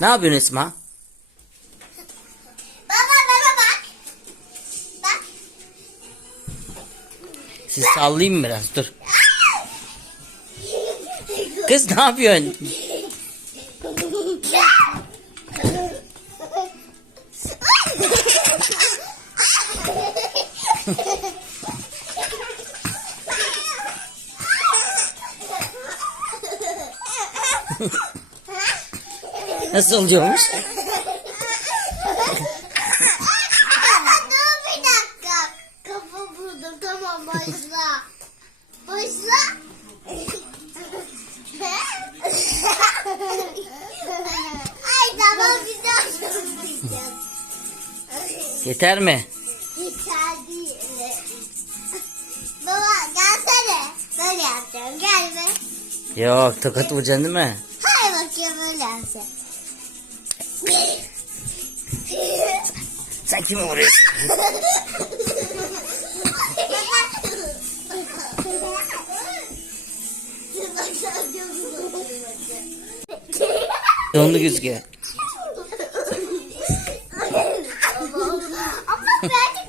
Ne yapıyorsun Esma? Baba baba bak. Bak. Siz sallayayım biraz dur. Kız ne yapıyorsun? Nasıl oluyormuş? Dur bir dakika. Kafa buldum. Tamam başla. Başla. Ay tamam bir daha söyleyeceğim. Yeter mi? Yeter değil. Baba gelsene. Böyle yapacağım. Gel be. Yok tokat vuracaksın değil mi? Hay bakayım böyle yapacağım. Sen kimi vuruyorsun? Donlu gözüküyor. Ama ben